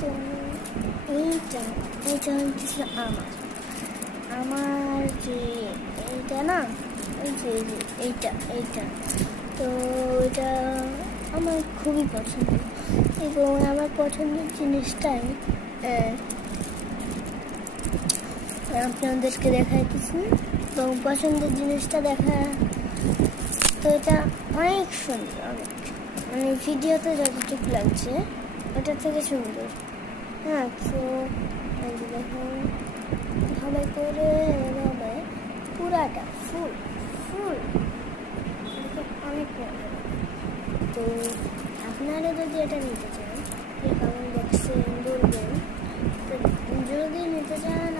তো এইটা হচ্ছে আমার যে এইটা না, এই যে এইটা তো এটা আমার খুবই পছন্দ, এবং আমার পছন্দের জিনিসটাই আপনাদেরকে দেখাইতেছি। তো পছন্দের জিনিসটা দেখা, তো এটা অনেক সুন্দর, অনেক, মানে ভিডিওতে যতটুকু লাগছে ওটার থেকে সুন্দর। হ্যাঁ, তো দেখুন ভালো করে এভাবে পুরাটা ফুল অনেক মজা। তো আপনারা যদি এটা নিতে চান কমেন্ট বক্সে বলবেন। তো যদি নিতে চান